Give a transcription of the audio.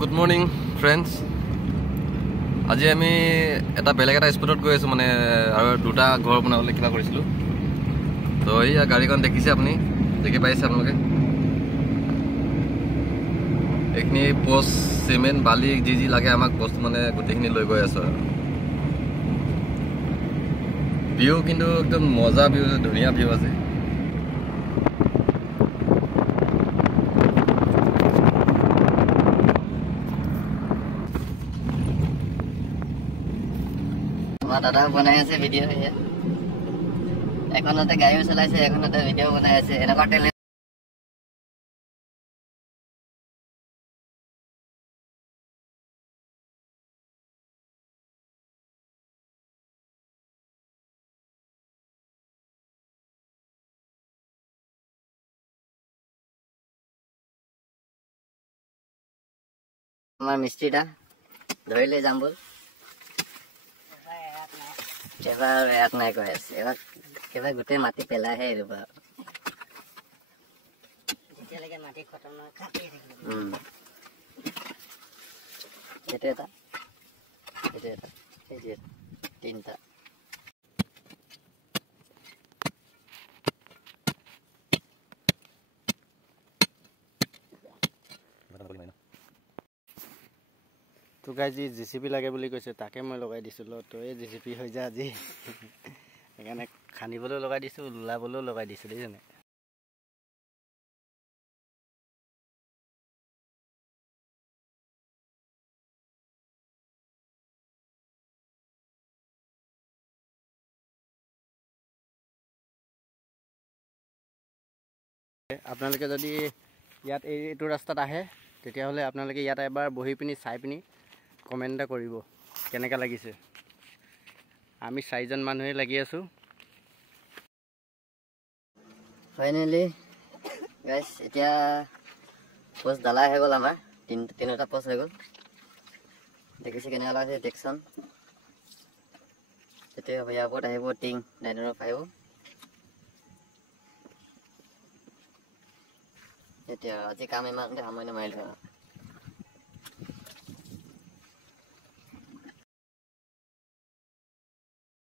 Good morning friends. আজি আমি এটা বেলেগ এটা স্পটত গৈ আছোঁ, মানে আৰু দুটা ঘৰ বনাবলৈ কিবা কৰিছিলোঁ। তো এইয়া গাড়ীখন দেখিছে, আপুনি দেখি পাইছে আপোনালোকে। এইখিনি পোষ্ট, চিমেণ্ট, বালি যি যি লাগে আমাক বস্তু মানে গোটেইখিনি লৈ গৈ আছোঁ। আৰু ভিউ কিন্তু একদম মজা ভিউ, ধুনীয়া ভিউ আছে। দাদা বনাই আছে ভিডিঅ', এখনতে গাড়ীও চলাইছে, এখনতে ভিডিঅ' বনাই আছে। এনেকুৱা টেলেণ্ট আমাৰ মিস্ত্ৰীটা ধৰিলে যাম বল। এবাৰ ইয়াত নাই কৈ আছে, এবাৰ একেবাৰে গোটেই মাটি পেলাইহে এৰিব। যেতিয়ালৈকে মাটি খতম নহয় কাটিয়ে থাকিব। এইটো এটা, এইটো এটা, এইটো এটা, তিনিটা। তো গাইজ জেচিপি লাগে বুলি কৈছে, তাকে মই লগাই দিছিলোঁ। তো এই জেচিপি হৈ যায় আজি, সেইকাৰণে খান্দিবলৈও লগাই দিছোঁ, ওলাবলৈও লগাই দিছোঁ, দেখিছেনে। আপোনালোকে যদি ইয়াত এইটো ৰাস্তাত আহে, তেতিয়াহ'লে আপোনালোকে ইয়াত এবাৰ বহি পিনি চাই পিনি কমেণ্ট এটা কৰিব কেনেকৈ লাগিছে। আমি 4জন মানুহে লাগি আছোঁ। ফাইনেলি গাইজ এতিয়া পোষ্ট ঢালাই হৈ গ'ল, আমাৰ তিনিটা পোষ্ট হৈ গ'ল। দেখিছে কেনেকুৱা লাগিছে ডেকশ্যন। তেতিয়া হ'ব ইয়াৰ ওপৰত আহিব টিং 905। এতিয়া আজি কাম ইমানতে সামৰণি মাৰিলোঁ।